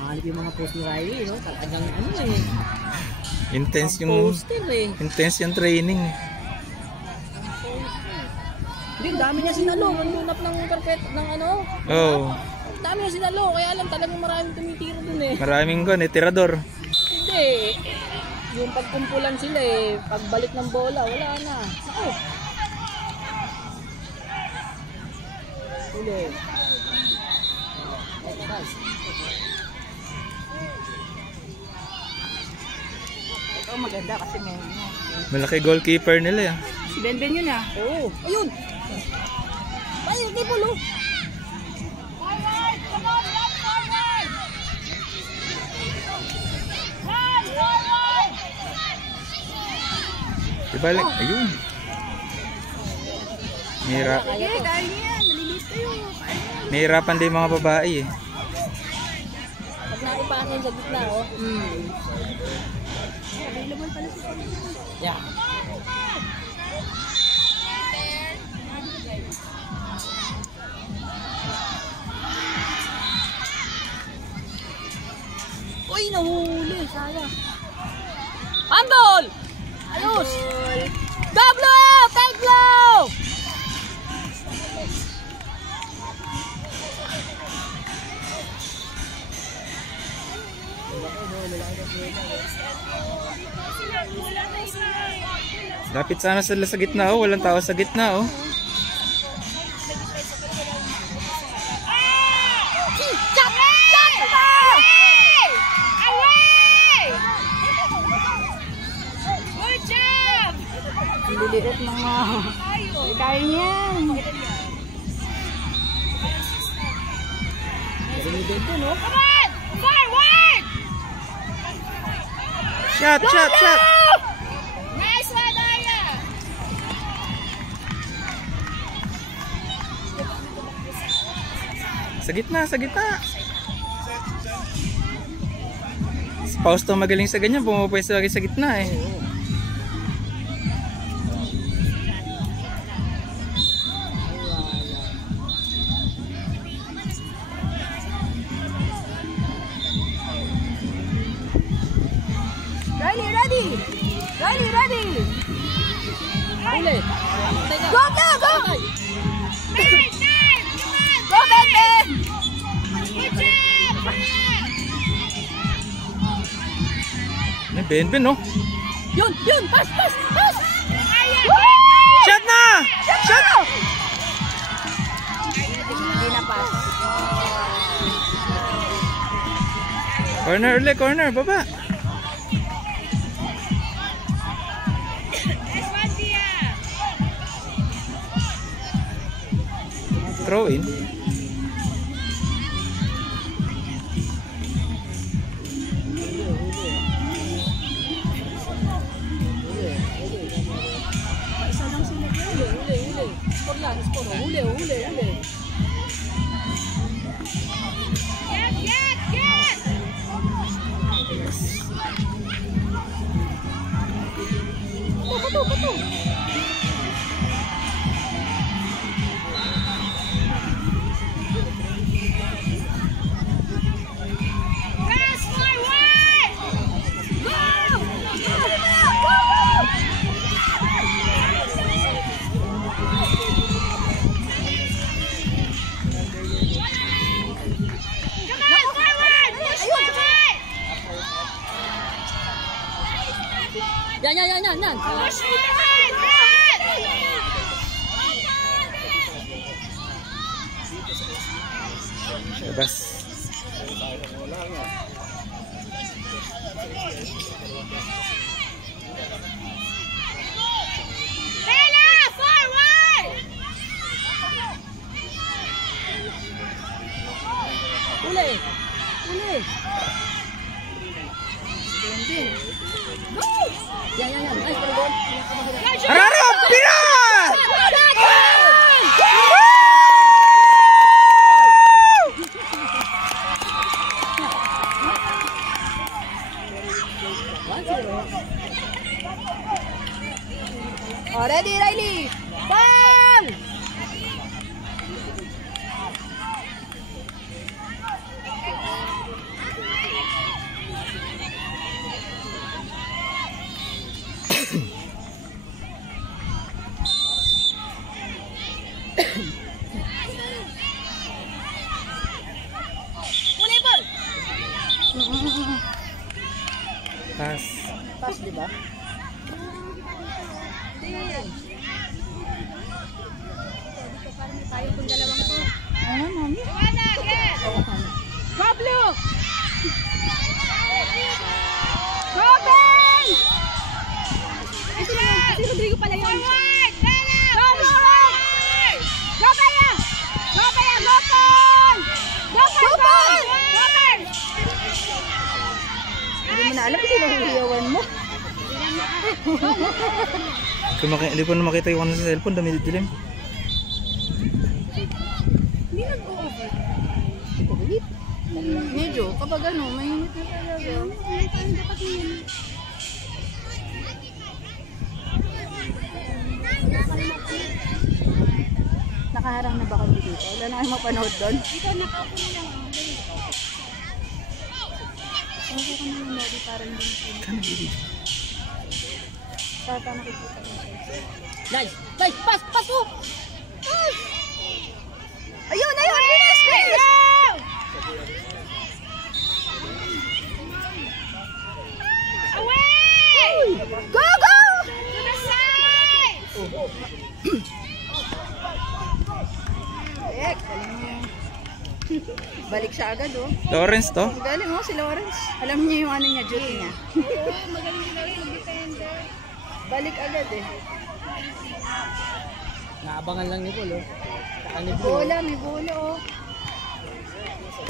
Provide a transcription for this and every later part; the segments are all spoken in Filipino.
Mahalip yung mga post ni Riley, no? Talagang ano eh. Intense yung poster, eh. Intense yung training. Hindi, dami niya sinalo. Nandunap ng carpet ng ano. Oo. Dami niya sinalo. Kaya alam talagang maraming tumitiro dun eh. Maraming gun eh, tirador. Hindi. Yung pagkumpulan sila eh. Pagbalik ng bola, wala na. Oh. Huli. Ito maganda kasi may malaki goalkeeper nila yan. si Benben yun ah. Oo. Ayun. Ayun, tipo lo. Ibalik. Ayun. Mahirap. Mahirapan din mga babae eh. Pag naipakin sa gitna oh. Available pala si yeah. Uy, nahuli. Sayang. Handball! Ayos! Double! Taglo! Lapit sana sila sa gitna oh. Walang tao sa gitna oh. Liliit mga kaya niyan. Come on! Forward! Shot, shot, shot! Nice one, Aya! Sa gitna, sa gitna! Si Fausto magaling sa ganyan, pumupwesto lagi sa gitna eh. Ready! Go, go, go! Go, Ben! Ben, no? Yun! Pass! Shot na! Shot! Hindi na pass. Corner ulit, corner, baba! Throw in. Isa lang sila. Huli. Score yan. Huli. Get! Pato. Yan. Labas. Bella, forward! Uli. Go! Yan. Nice, very good. Harap! Pinas! Oh, ready, Riley! Ball! Volleyball! Pass. Pass, di ba? Tayo kung dalawang to. Ano, mami? Pablo! Robin! Si Rodrigo pala yun. Go, Robin! Go, Baya! Go, Baya! Go, Paul! Go, Paul! Go, Paul! Hindi mo na alam kung hinihiyawan mo. Hindi ko na makita yung ano sa cellphone, dami dilim. Hindi nag-over. Medyo, kapag ano, mainit na talaga. Parang dapat mainit. Nakaharang na ba kami dito? Wala na kayong mapanood doon? Dito, nakaupo na lang. Ako ka naman lagi parang din. Tata nakikita mo. Nice! Nice! Pass! Pass mo! Pass! Ayun! Ayun! Bilis! Bilis! Away! Go! Go! To the side! Balik siya agad, oh. Lawrence to? Galing, oh, si Lawrence. Alam niya yung ano niya, duty niya. Oo, magaling sila rin, mag-defender. Balik agad, eh. Naabangan lang ni Paul, oh. May bola, may bola, oh.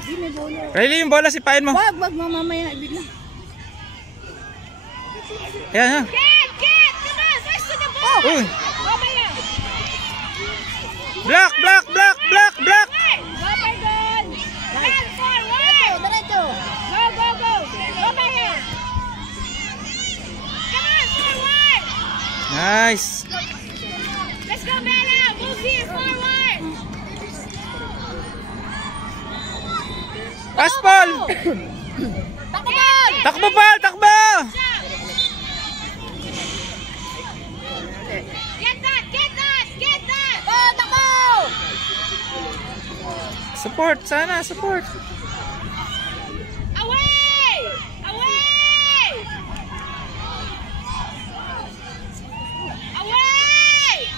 Di, may bola. Riley, yung bola, sipain mo. Wag, mamamaya, bigla. Ayan, ha. Get! Come on, first to the ball! Uy! Mamaya! Block! Block! Block! Block! Block! Mamaya doon! Run forward! Diretso! Go, go, go! Mamaya! Come on, forward! Nice! Let's go, Bella! Move here, forward! Pass, Paul! Takbo, Paul! Takbo, Paul! Takbo! Get that! Get that! Get that! Go, takbo! Support, sana, support. Away! Away! Away!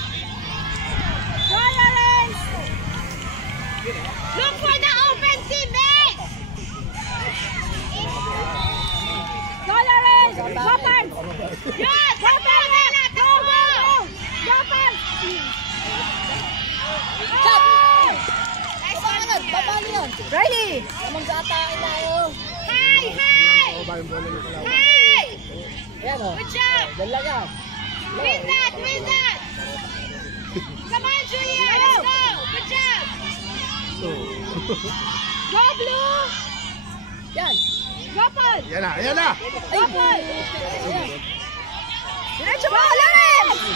Go, Lawrence! Look for the open teammate! Go, Lawrence! Go, Pans! Yes! Go, Bella! Go, go! Go, Pans! Shot! Baba niyan! Riley! Mag-aatakin tayo! Hi! Hi! Hi! Ayan o. Good job! Dala yan. Win that! Win that! Come on, Julia! Let's go! Good job! Go, Blue! Yan! Go, Paul! Yan na, yan na! Go, Paul! Diretso mo! Lawrence!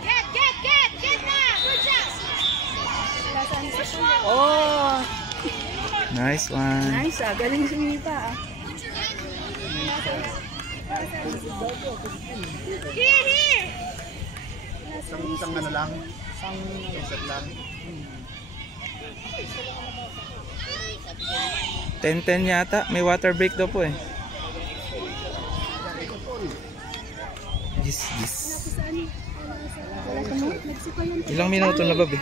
Get! Get! Get! Get na! Good job! Push mo! Oh! Nice one. Nice ah, galing sumipa ah. Here, here! Isang ano lang. Isang set lang. 10-10 yata. May water break daw po eh. Yes, yes. Ilang minuto na ba, be?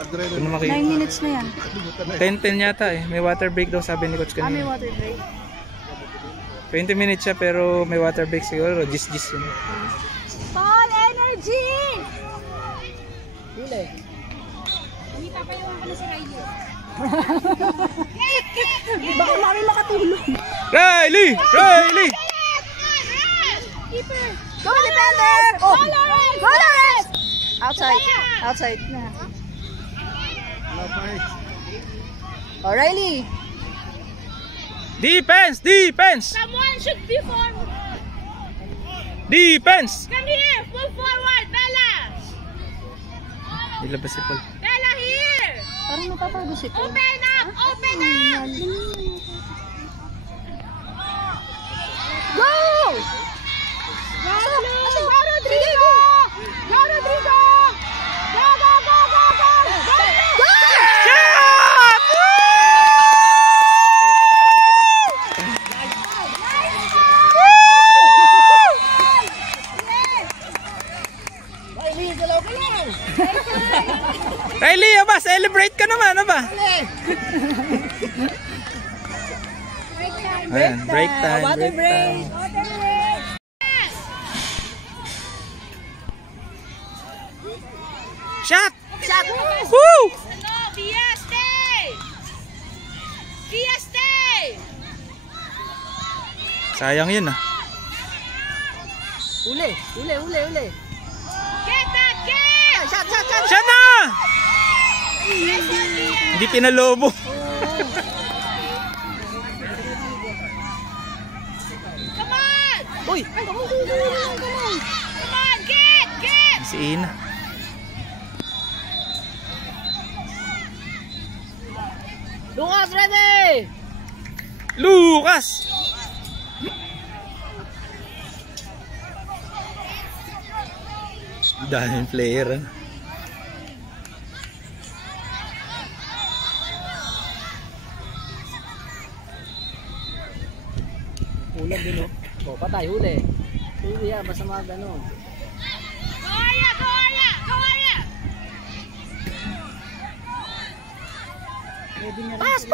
Kung na 9 minutes na yan. 10-10 yata eh. May water break daw sabi ni Coach Ah, may kanina. water break. 20 minutes siya pero may water break siguro. Gis-gis yun. Paul, energy! Dile. Hindi pa pa yung ano si Riley. Baka mami makatulong. Riley! Riley! Keeper! Go, defender! Oh! Go, Lawrence! Outside. Outside na. Oh, Riley! Defense! Defense! Someone should be forward. Defense! Come here! Move forward, Bella! Ilabas si Paul. Bella, here! Parang napapagod si Paul. Open up! Open up! Go! Go, Blue! galaw-galaw. Riley, aba, celebrate ka naman, aba. Ayan, break time, Water break time. Shot! Shot! Woo! Ano? Fieste! Fieste! Sayang yun ah. Uli! Get that! Get! Shot! Shot na! Hindi pinalobo. Come on! Uy! Come on! Get! Si Ina. Lucas, ready! Lucas! Daming player ah. Ulan din oh. Oh, patay, huli. Huli yan, basta mga gano'n. Pas!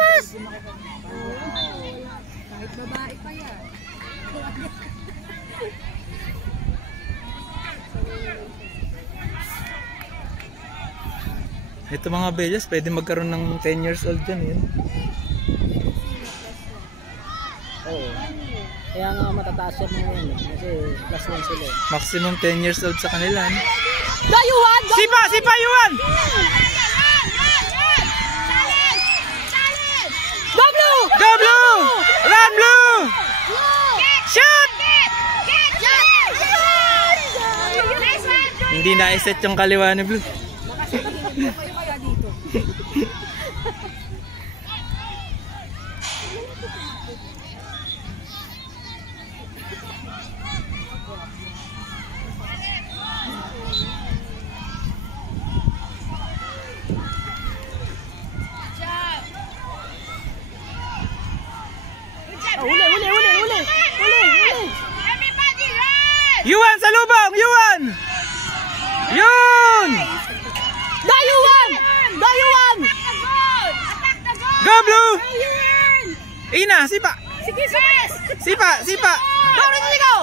Kahit babae pa yan. Ito mga bellas, pwede magkaroon ng 10 years old dyan yun. Oo. Kaya nga matataas siya ngayon kasi plus 1 sila. Maximum 10 years old sa kanila. No? Dayuan! Sipa, Yuan! Go Blue! Go Blue! Run Blue! Shot! Hindi na-set yung kaliwa ni Blue. Uli! Everybody run! Yuan sa lubong! Yuan! Yun! Dayuan! Attack the goal! Go Blue! Ayun! Ina, sipa! Sige! Sipa! Go Rodrigo!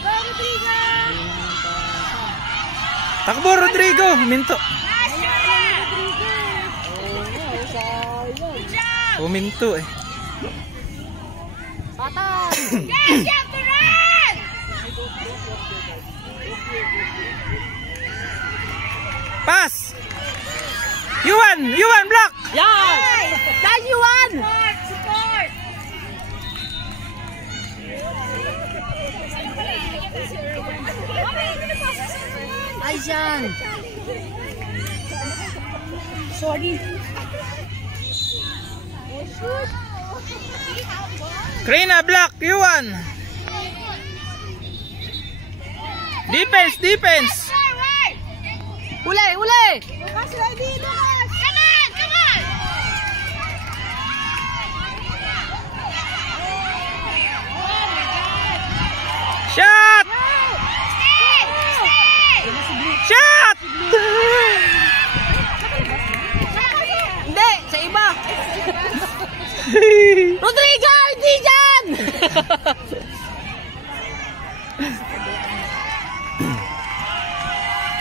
Go, Rodrigo! Takbo Rodrigo! Minto. Nice shot! Sayang. Good job! Puminto eh. Patay! Yes, you have to run! Pass! Yuan block! Yan! Dayuan! Support! Ay, yan! Sorry. Krina block! Yuan! Defense! Forward! Uli! Lucas, ready, Lucas! Come on! Shot! Stay! Shot! Hindi! Sa iba! Rodrigo! Hindi dyan!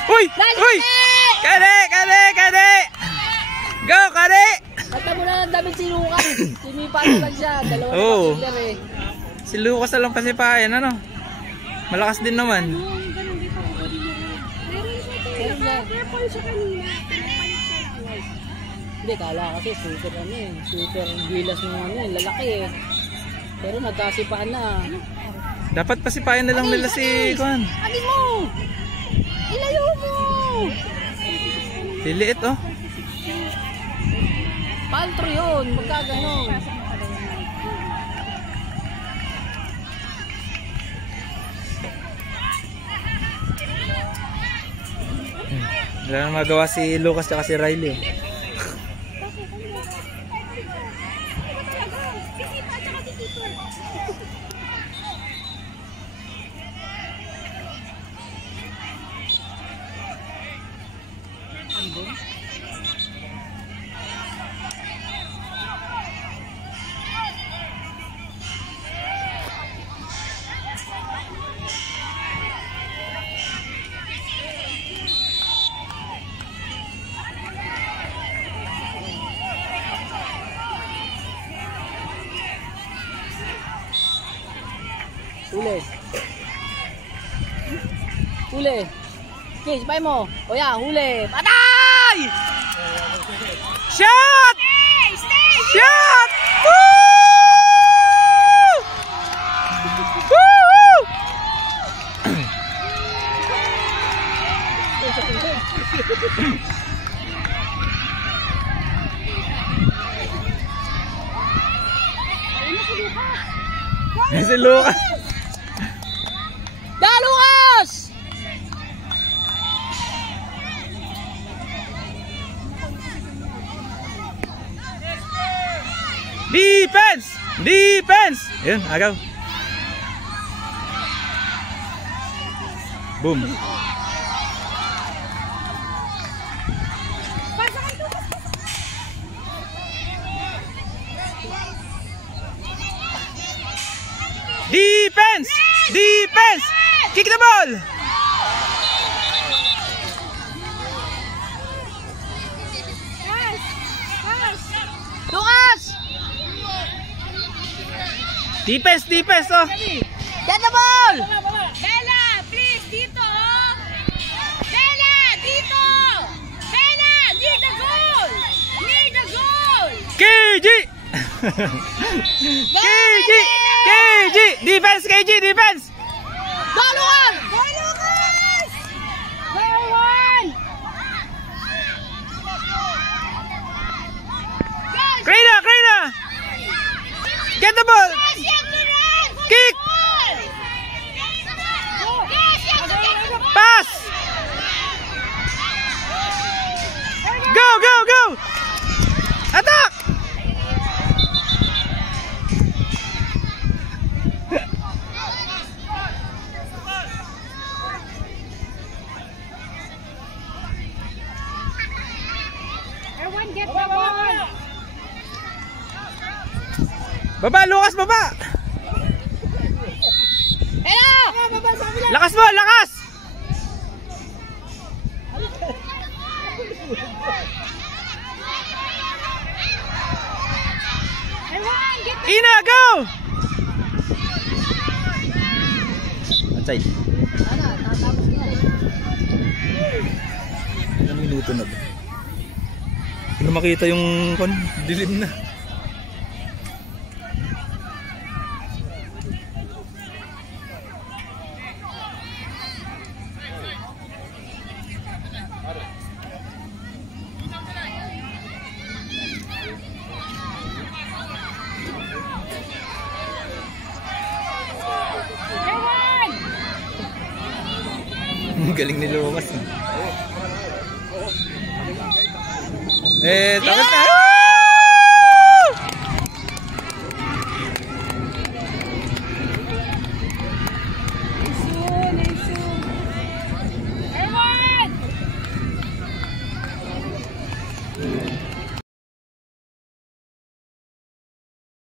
Uy! Kade! Go, Kade! Kata mo na ng damit si Lucas. Sinipa naman siya. Dalawa na Oo. pa eh. Si Lucas na lang pasipayan, ano? Malakas din naman. Meron na. Hindi, kala kasi super super gilas ng lalaki eh. Pero nagkasipaan na. Dapat pasipayan na lang nila si Kuan. Agin mo! Ilayo mo! Liliit oh. Paltro yun, magka ganon. Wala na magawa si Lucas at si Riley. Huli. Huli. Okay, sabay mo. O yan, huli. Patay! Shot! Shot! Woo! Woo! Si Lucas. Da, Lucas! Defense! Defense! Ayun, agaw. Boom. Defense! Defense! Kick the ball! Lucas! Defense! Defense! Oh! Get the ball! Bella, please, dito! Bella, dito! Bella, need the goal! Need the goal! KG! KG! KG! Defense! KG! Defense! Go, Lucas! Go, Lucas! Go, one! Guys, Krina! Krina! Get the ball! guys, you have to run! For Kick! the ball! Guys, you have to get the ball! Pass! Go! Go! Go! Attack! Everyone get the ball! Baba! Lucas! Baba! Hello! Lakas mo! Lakas! Everyone get the Ina! Go! Atsay. Ano, tatapos na eh. Ilang minuto na ba? Hindi makita yung dilim na. Galing ni Lucas. Tapos na.